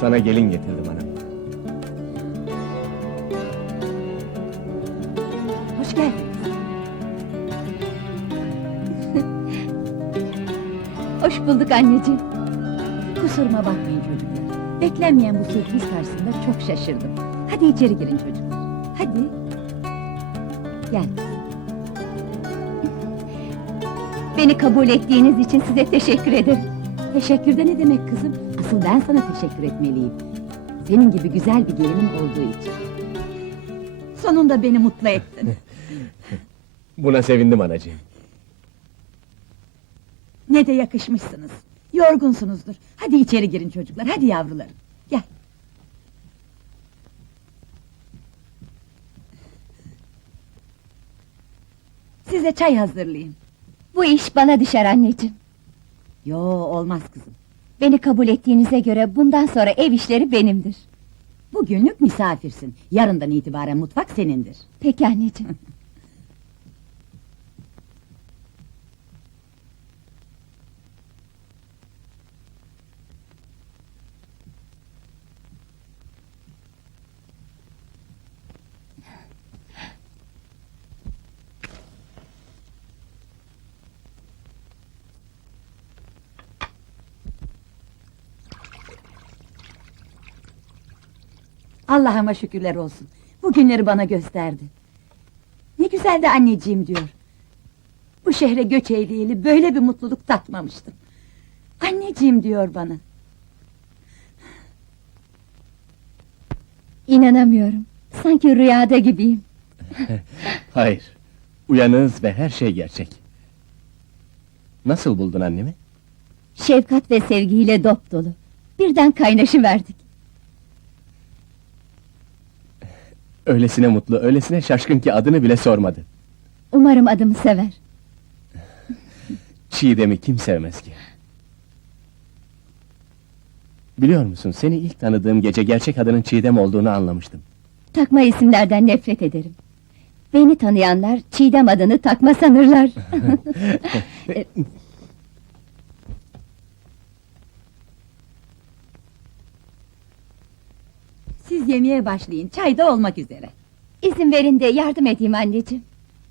Sana gelin getirdim hanım. Hoş geldin. Hoş bulduk anneciğim. Kusuruma bakmayın çocuklar. Beklenmeyen bu sürpriz karşısında çok şaşırdım. Hadi içeri girin çocuklar. Hadi. Gel. Beni kabul ettiğiniz için size teşekkür ederim. Teşekkür de ne demek kızım? Asıl ben sana teşekkür etmeliyim. Senin gibi güzel bir gelinin olduğu için. Sonunda beni mutlu ettin. Buna sevindim anacığım. ne de yakışmışsınız. Yorgunsunuzdur. Hadi içeri girin çocuklar. Hadi yavrularım. Gel. Size çay hazırlayayım. Bu iş bana düşer anneciğim. Yo olmaz kızım. Beni kabul ettiğinize göre bundan sonra ev işleri benimdir. Bugünlük misafirsin. Yarından itibaren mutfak senindir. Peki anneciğim. Allah'ıma şükürler olsun. Bu günleri bana gösterdi. Ne güzel de anneciğim diyor. Bu şehre göç eyleyeli böyle bir mutluluk tatmamıştım. Anneciğim diyor bana. İnanamıyorum. Sanki rüyada gibiyim. Hayır. Uyanığız ve her şey gerçek. Nasıl buldun annemi? Şefkat ve sevgiyle dop dolu. Birden kaynaşıverdik. Öylesine mutlu, öylesine şaşkın ki adını bile sormadı. Umarım adımı sever. Çiğdem'i kim sevmez ki? Biliyor musun, seni ilk tanıdığım gece gerçek adının Çiğdem olduğunu anlamıştım. Takma isimlerden nefret ederim. Beni tanıyanlar Çiğdem adını takma sanırlar. yemeğe başlayın. Çay da olmak üzere. İzin verin de yardım edeyim anneciğim.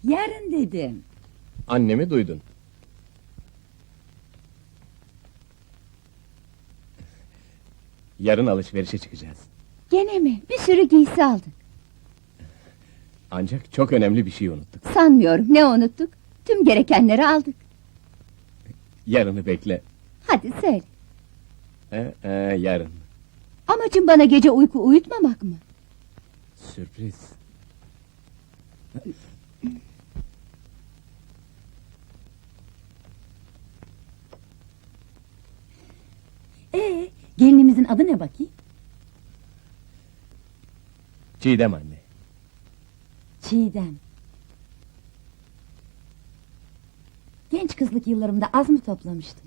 Yarın dedim. Annemi duydun. Yarın alışverişe çıkacağız. Gene mi? Bir sürü giysi aldık. Ancak çok önemli bir şey unuttuk. Sanmıyorum. Ne unuttuk? Tüm gerekenleri aldık. Yarını bekle. Hadi söyle. He, he, yarın. Amacın bana gece uyku uyutmamak mı? Sürpriz. Ee, gelinimizin adı ne bakayım? Çiğdem anne. Çiğdem. Genç kızlık yıllarımda az mı toplamıştım?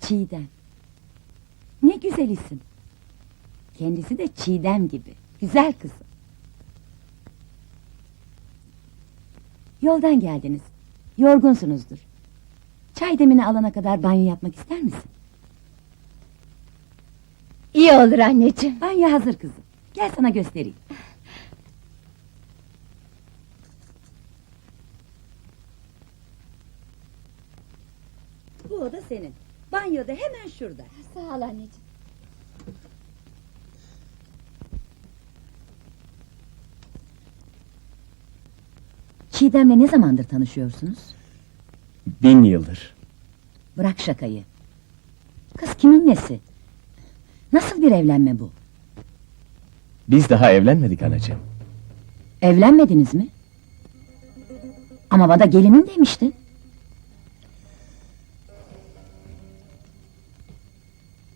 Çiğdem. Ne güzel isim. Kendisi de Çiğdem gibi. Güzel kızım. Yoldan geldiniz. Yorgunsunuzdur. Çay demini alana kadar banyo yapmak ister misin? İyi olur anneciğim. Banyo hazır kızım. Gel sana göstereyim. Bu oda senin. Banyoda hemen şurada. Sağ ol anneciğim. Çiğdem'le ne zamandır tanışıyorsunuz? Bin yıldır. Bırak şakayı. Kız kimin nesi? Nasıl bir evlenme bu? Biz daha evlenmedik anacığım. Evlenmediniz mi? Ama bana gelinin demiştin.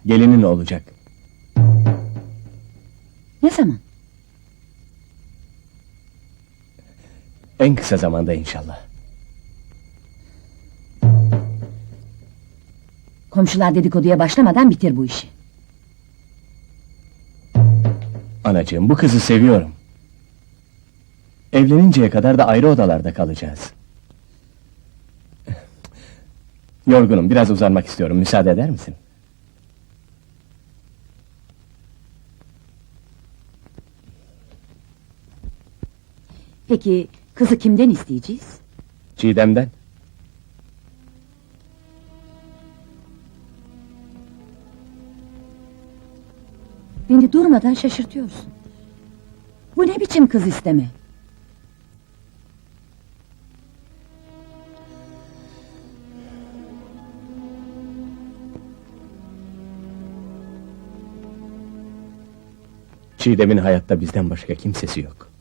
Gelinin olacak. Ne zaman? En kısa zamanda inşallah. Komşular dedikoduya başlamadan bitir bu işi. Anacığım bu kızı seviyorum. Evleninceye kadar da ayrı odalarda kalacağız. Yorgunum, biraz uzanmak istiyorum. Müsaade eder misin? Peki kızı kimden isteyeceğiz? Çiğdem'den. Beni durmadan şaşırtıyorsun. Bu ne biçim kız isteme? Çiğdem'in hayatta bizden başka kimsesi yok.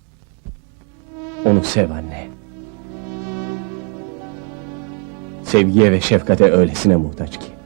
Onu sev anne. Sevgiye ve şefkate öylesine muhtaç ki.